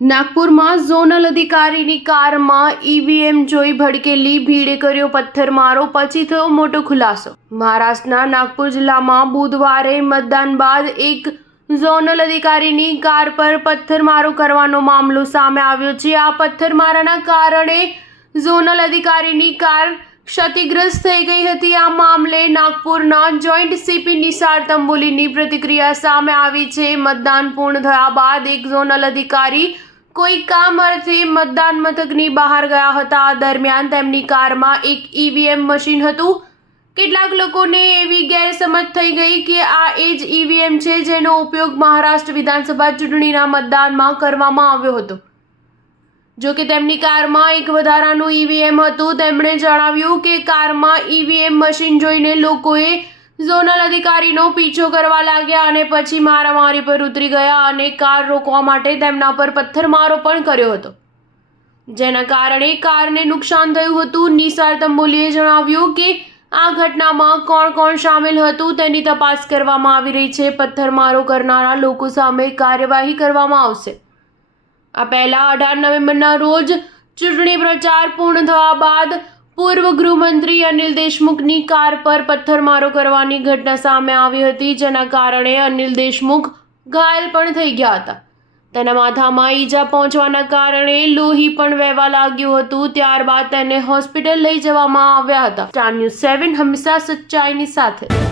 નાગપુરમાં ઝોનલ અધિકારીની કારમાં ઈવીએમ જોઈ ભડકેલી ભીડે કર્યો પથ્થરમારો, પછી થયો મોટો ખુલાસો। મહારાષ્ટ્રના નાગપુર જિલ્લામાં બુધવારે મતદાન બાદ એક ઝોનલ અધિકારીની કાર પર પથ્થરમારો કરવાનો મામલો સામે આવ્યો છે। આ પથ્થરમારાના કારણે ઝોનલ અધિકારીની કાર ક્ષતિગ્રસ્ત થઈ ગઈ હતી। આ મામલે નાગપુરના જોઈન્ટ સીપી નિસાર તંબોલીની પ્રતિક્રિયા સામે આવી છે। મતદાન પૂર્ણ થયા બાદ એક ઝોનલ અધિકારી કોઈ કામ અર્થે મતદાન મથકની બહાર ગયા હતા। આ દરમિયાન તેમની કારમાં એક ઈવીએમ મશીન હતું। કેટલાક લોકોને એવી ગેરસમજ થઈ ગઈ કે આ એ જ ઈવીએમ છે જેનો ઉપયોગ મહારાષ્ટ્ર વિધાનસભા ચૂંટણીના મતદાનમાં કરવામાં આવ્યો હતો। જો કે તેમની કારમાં એક વધારાનું ઈવીએમ હતું। તેમણે જણાવ્યું કે કારમાં ઈવીએમ મશીન જોઈને લોકોએ ઝોનલ અધિકારીનો પીછો કરવા લાગ્યા અને પછી મારામારી પર ઉતરી ગયા અને કાર રોકવા માટે તેમના પર પથ્થરમારો પણ કર્યો હતો, જેના કારણે કારને નુકસાન થયું હતું। નિસાર તંબોલીએ જણાવ્યું કે આ ઘટનામાં કોણ કોણ સામેલ હતું તેની તપાસ કરવામાં આવી રહી છે। પથ્થરમારો કરનારા લોકો સામે કાર્યવાહી કરવામાં આવશે। આ પહેલા 18 નવેમ્બરના રોજ ચૂંટણી પ્રચાર પૂર્ણ થવા બાદ પૂર્વ ગૃહમંત્રી અનિલ દેશમુખની કાર પર પથ્થરમારો કરવાની ઘટના સામે આવી હતી, જેના કારણે અનિલ દેશમુખ ઘાયલ પણ થઈ ગયા હતા। તેના માથામાં ઈજા પહોંચવાના કારણે લોહી પણ વહેવા લાગ્યું હતું। ત્યારબાદ તેને હોસ્પિટલ લઈ જવામાં આવ્યા હતા। સ્ટાર ન્યૂઝ 7 હંમેશા સચ્ચાઈની સાથે।